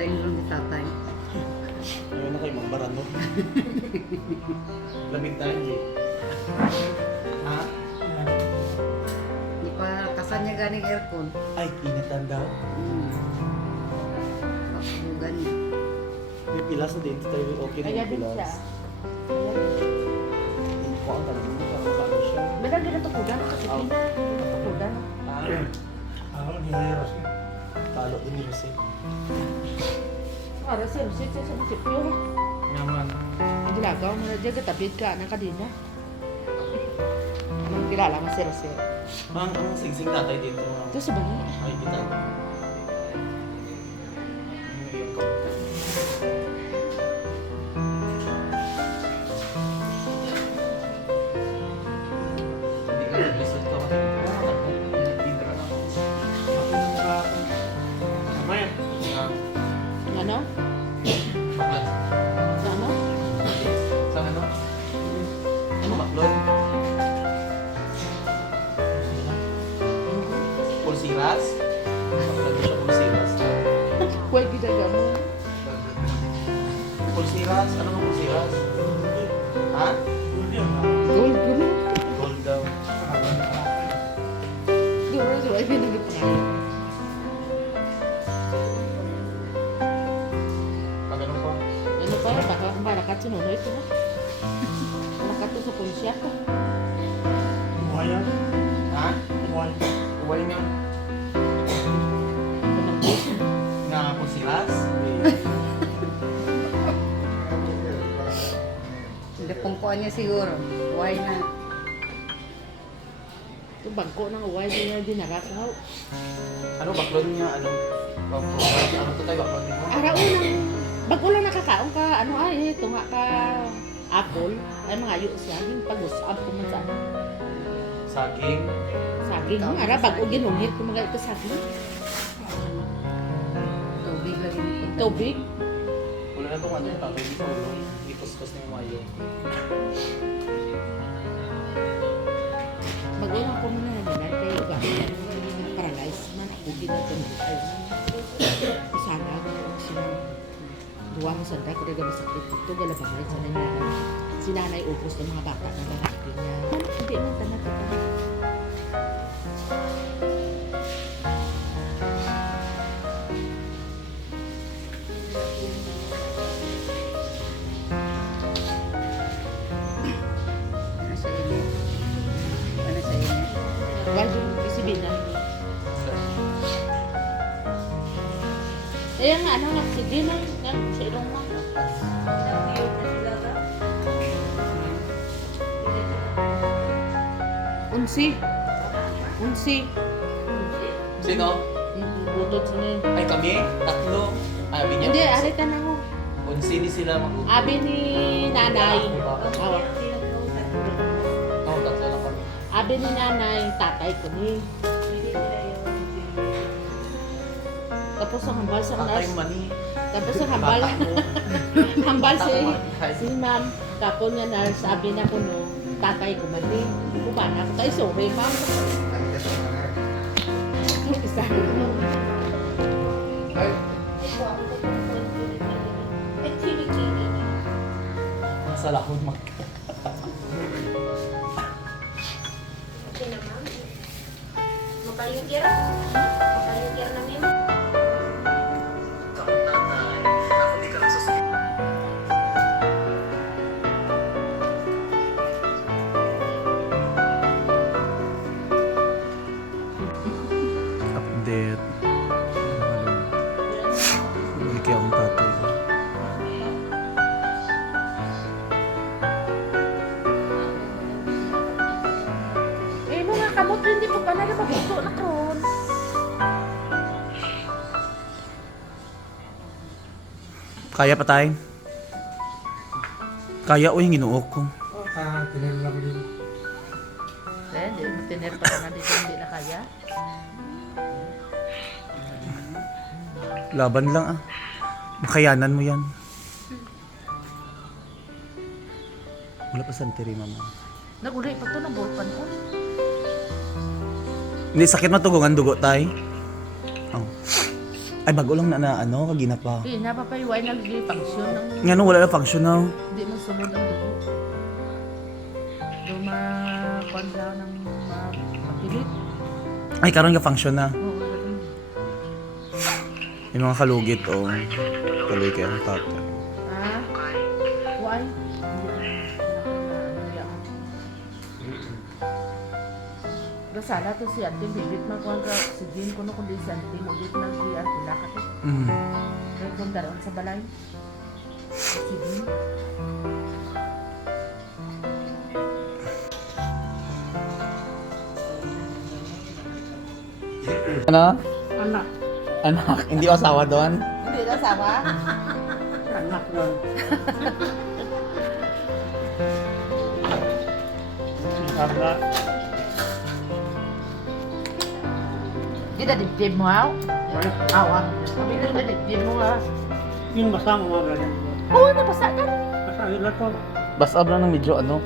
Taingon ni tatay. Ayun na kayo, magbarano. Lamig tayo, G. Ha? Di pa kasanya ganing aircon. Ay, initan daw. Hmm. Pakbugan niya. May pilas na dito tayo. Okay na Kaya yung din siya. pilas. Kaya din. Hindi ko ang talagang kano siya. Meron din ito kudan kasi Oh. pina. Ito kudan. Ah, Ako ni Heros. talo din ni Jose. Para sa rusit sa munisipyo. Naman. Ang ginagawa mo na dyan, katabid ka na kadina. Anong kilala mo si Rosel? Ang, ang singsing tatay dito. Ito si Bani. Ay, kita. Baklon? Pulsiras? Baklon siya pulsiras. Huwag gidaga mo. Pulsiras? Ano ang pulsiras? Ha? Hindi Uway nga. Sa pulisya. Nga pulsiras? Hindi pungkuan niya siguro. Why na? Ito bangko ng uway din na dinarakaw. Ano baklon niya? Ano? Baklon? Ano to tayo baklon niya? Ara unang bago lang nakakaon ka ano ay tunga ka apple ay mga ayo siya yung pag-usap ko man sa ano Saging. saging ara bago ginungit ko mga ito saging Tubig lagi ni Punta. tubig Wala na itong ano, tatay di sa ulo. Ikuskus na yung mayo. bago lang ko muna na dinan kay uga paralyze man ako ay sana duwa mo sanda ko daga masakit ito galabangay sa nanay. Si nanay upos ng mga bata na lalaki niya. Hindi man tanat ito sa sa. Eh, nga, ano nga, sige na, Unsi. Unsi. Sino? Butot sa nila. Ay kami? Tatlo? Abi niya? Hindi, arita na mo. Unsi ni sila mag Abi ni nanay. Oo, Oh, tatlo lang kami. abi ni nanay, tatay ko ni. Tapos ang hambal sa Tatay nurse. mani. Tapos ang hambal. Bata hambal si si ma'am. Tapos niya nurse, sabi na ko no, tatay ko man ni. Kumana ko tayo, sorry ma'am. Isa. Nasa lahon mag... Makaligir. Makaligir Hindi kaya akong tatay. Eh, mga kamot, hindi po pa na mabuto na kron. Kaya pa tayo? Kaya o yung ginuok ko. Ah, tinira lang din. Eh, hindi mo tiner pa na dito, hindi na kaya. Laban lang ah. Makayanan mo yan. Wala pa santiri, mama. Naguli pa to ng ballpan ko. Hindi, sakit matugungan dugo tay. Oh. Ay, bago lang na, na ano, kagina pa. Di, napapayuway na lagi function ng Nga no, wala na function na. Hindi mo sunod ang dugo. Doon ma-kuan daw ng mapilit. Ay, karon nga function na. Oo, ganun. Yung mga kalugit, oh. Tuloy kayo ang tatay. Ah? Why? Gasala to si Ate Bibit magkuhan ka oxygen kuno kundi si Ate Bibit nang di ang tilakat eh. Mm. Kaya kung daroon sa balay. Oxygen. Ano? Anak. Anak, hindi ko asawa doon? Hindi na sama? Anak na. Si Carla. Di na dibdib mo ha? Awa. Sabi na na dibdib mo ha? Yun masama mga ganyan. Oo, napasa ka. Kasi ayun na to. Basta lang ng medyo ano.